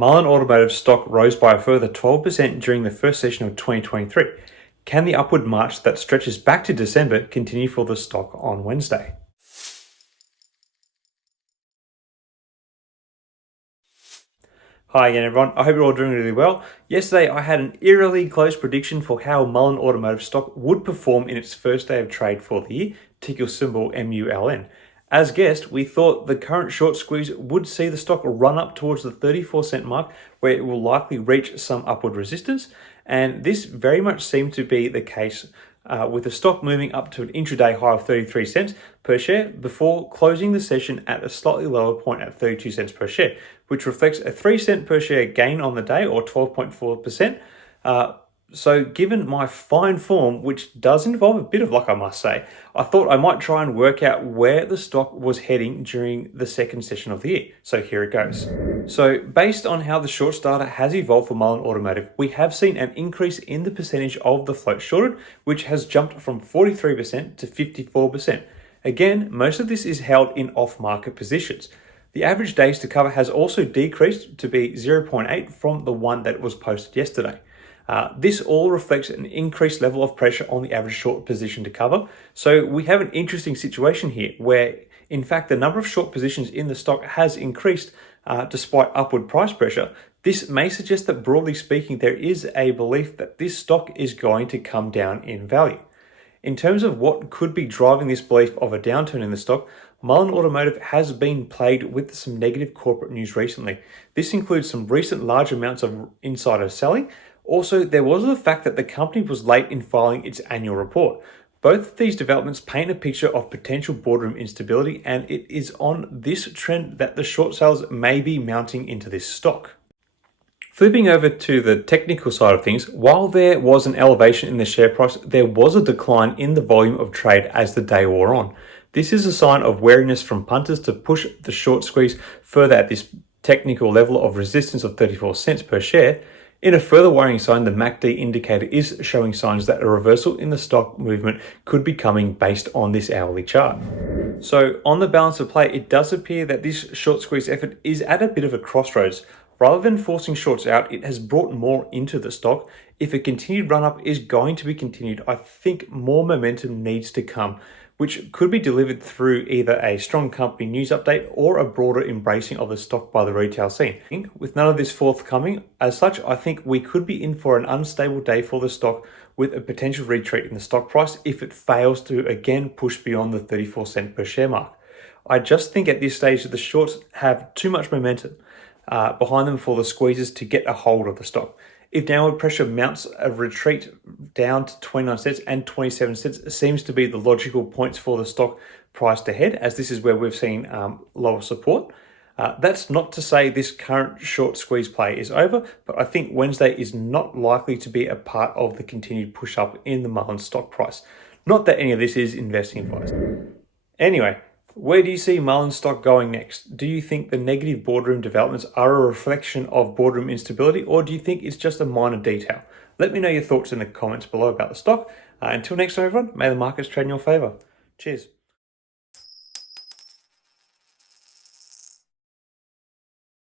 Mullen Automotive stock rose by a further 12% during the first session of 2023. Can the upward march that stretches back to December continue for the stock on Wednesday? Hi again everyone, I hope you're all doing really well. Yesterday I had an eerily close prediction for how Mullen Automotive stock would perform in its first day of trade for the year, ticker symbol MULN. As guessed, we thought the current short squeeze would see the stock run up towards the 34-cent mark, where it will likely reach some upward resistance, and this very much seemed to be the case with the stock moving up to an intraday high of 33 cents per share before closing the session at a slightly lower point at 32 cents per share, which reflects a 3 cent per share gain on the day, or 12.4%. So given my fine form, which does involve a bit of luck, I must say, I thought I might try and work out where the stock was heading during the second session of the year. So here it goes. So based on how the shorts data has evolved for Mullen Automotive, we have seen an increase in the percentage of the float shorted, which has jumped from 43% to 54%. Again, most of this is held in off-market positions. The average days to cover has also decreased to be 0.8 from the one that was posted yesterday. This all reflects an increased level of pressure on the average short position to cover. So we have an interesting situation here where, in fact, the number of short positions in the stock has increased despite upward price pressure. This may suggest that, broadly speaking, there is a belief that this stock is going to come down in value. In terms of what could be driving this belief of a downturn in the stock, Mullen Automotive has been plagued with some negative corporate news recently. This includes some recent large amounts of insider selling. Also, there was the fact that the company was late in filing its annual report. Both of these developments paint a picture of potential boardroom instability, and it is on this trend that the short sales may be mounting into this stock. Flipping over to the technical side of things, while there was an elevation in the share price, there was a decline in the volume of trade as the day wore on. This is a sign of wariness from punters to push the short squeeze further at this technical level of resistance of 34 cents per share. In a further worrying sign, the MACD indicator is showing signs that a reversal in the stock movement could be coming based on this hourly chart. So on the balance of play, it does appear that this short squeeze effort is at a bit of a crossroads. Rather than forcing shorts out, it has brought more into the stock. If a continued run up is going to be continued, I think more momentum needs to come, which could be delivered through either a strong company news update or a broader embracing of the stock by the retail scene. With none of this forthcoming, as such, I think we could be in for an unstable day for the stock, with a potential retreat in the stock price if it fails to again push beyond the 34 cent per share mark. I just think at this stage that the shorts have too much momentum behind them for the squeezes to get a hold of the stock. If downward pressure mounts, a retreat down to 29 cents and 27 cents seems to be the logical points for the stock price to head, as this is where we've seen lower support. That's not to say this current short squeeze play is over, but I think Wednesday is not likely to be a part of the continued push up in the Mullen stock price. Not that any of this is investing advice. Anyway, where do you see Mullen stock going next? Do you think the negative boardroom developments are a reflection of boardroom instability, or do you think it's just a minor detail? Let me know your thoughts in the comments below about the stock. Until next time, everyone, may the markets trade in your favor. Cheers.